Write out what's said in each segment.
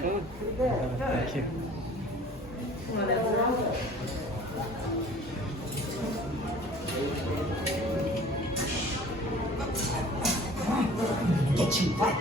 Thank you. Get you right.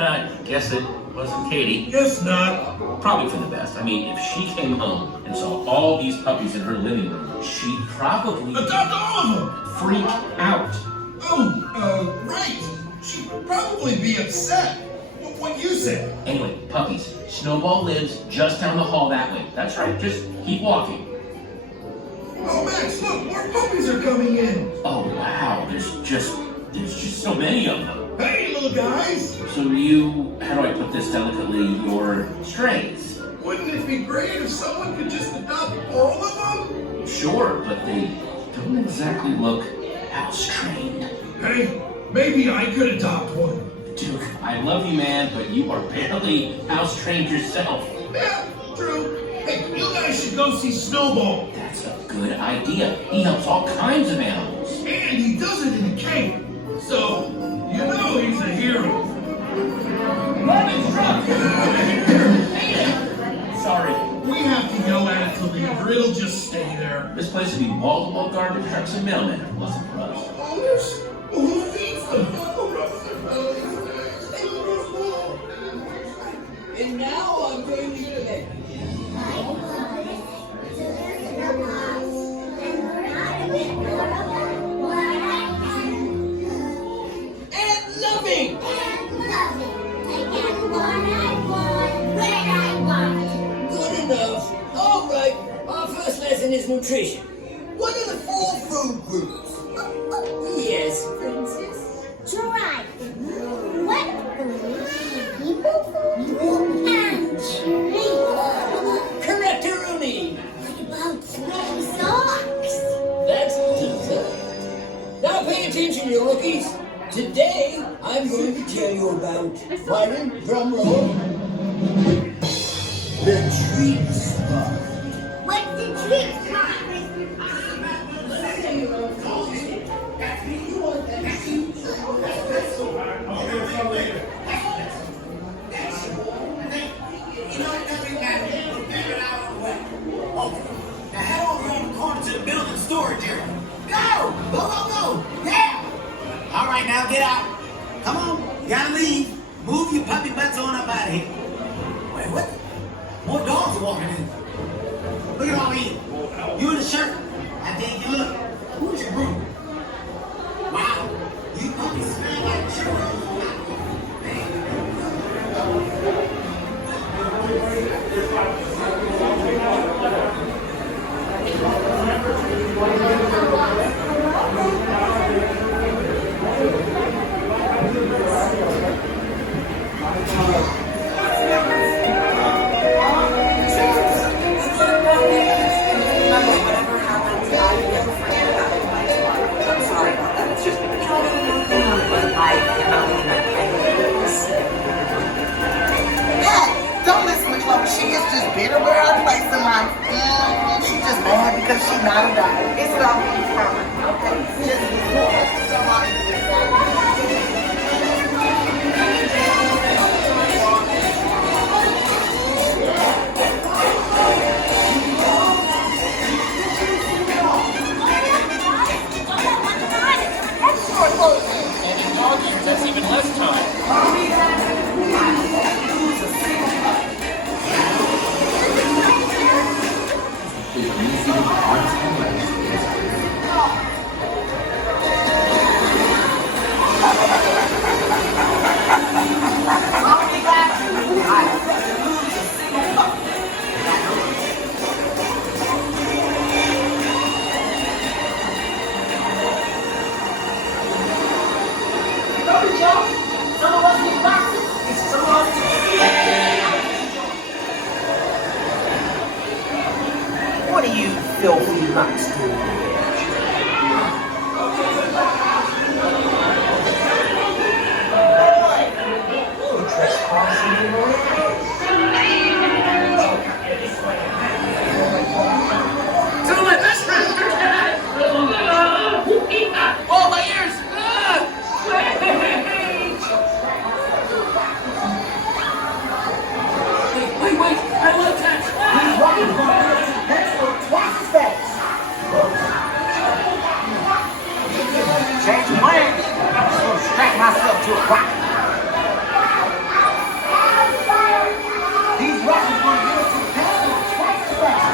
I guess it wasn't Katie. Guess not. Probably for the best. I mean, if she came home and saw all these puppies in her living room, she'd probably Adopt all of them! freak out. Oh, right. She'd probably be upset. What you said. Anyway, puppies. Snowball lives just down the hall that way. That's right. Just keep walking. Oh, Max, look, more puppies are coming in. Oh wow, there's just so many of them. Hey, little guys. So how do I put this delicately, your strays? Wouldn't it be great if someone could just adopt all of them? Sure, but they don't exactly look house trained. Hey, maybe I could adopt one. Duke, I love you, man, but you are barely house trained yourself. Yeah, true. Hey, you guys should go see Snowball. That's a good idea. He helps all kinds of animals. And he does it in a cape. So, you know he's a hero. Morning, truck! Sorry. We have to yell at it to leave, or it'll just stay there. This place would be wall-to-wall garbage trucks and mailmen if it wasn't for us. Who feeds them? And now I'm going to go there. And loving! Good enough. All right, our first lesson is nutrition. What are the 4 food groups? Yes, Princess. Dry food, wet food, people food, and trees. correctoroonie. What about snowy socks? That's dessert. Now pay attention, you rookies. Today, I'm going to tell you about, Byron, drum roll, the treat spot. What's the treat spot? Now head over on the corner to the building storage area. Go! Go! Yeah! All right, now get out. Come on, you gotta leave. Move your puppy butts on up out of here. Wait, what? More dogs are walking in. Look at all these. You in the shirt. I think you look. Who's your group? Wow, you puppies smell like churros. Whatever happens, I will Only got I expect to lose a single puppy. Got no reason. Hurry, y'all. Some of us need boxes. Some of us What are you filthy nuts doing here? You trespassing in the room? Some of my best friends are dead! Oh, my ears! Wait, I love that! He's walking from the pencil twice as fast. Change of plans. I'm just gonna strap myself to a rock. These rockets gonna get us to the pencil twice as fast.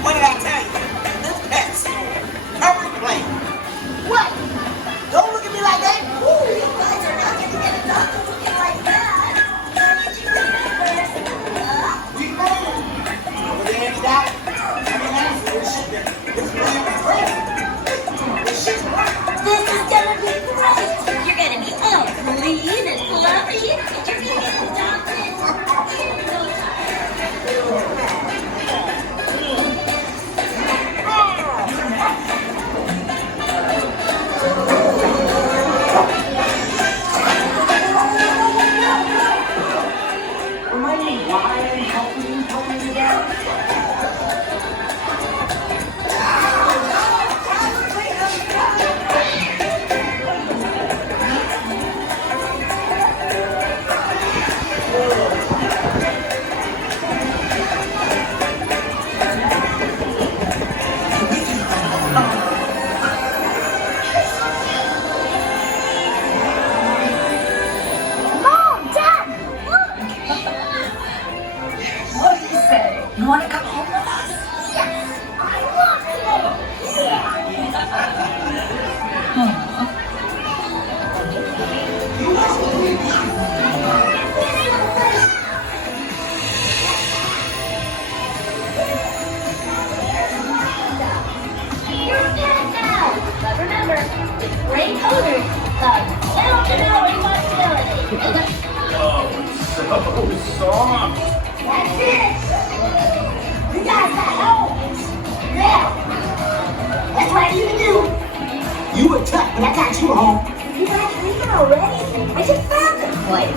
What did I tell you? This pet store. Covered plate. What? Don't look at me like that. Ooh, you guys are not going to get a doctor looking like that. Why don't you remember? You better. Over there in the dock. Every night for this shit. This really is crazy. This shit's right. This is gonna be great. You're gonna be all clean and fluffy. You're gonna get adopted in no time. Remind me why I'm helping you put me together. Mom, Dad, look. What do you say? You want to come home with us? Yes, I want to. You're dead now. But remember, with great odors comes extraordinary responsibility. Oh, so soft! That's it. You guys got homes. Now, that's what you do. You were tough, but I got you home. You guys leaving already? I just found them. Wait,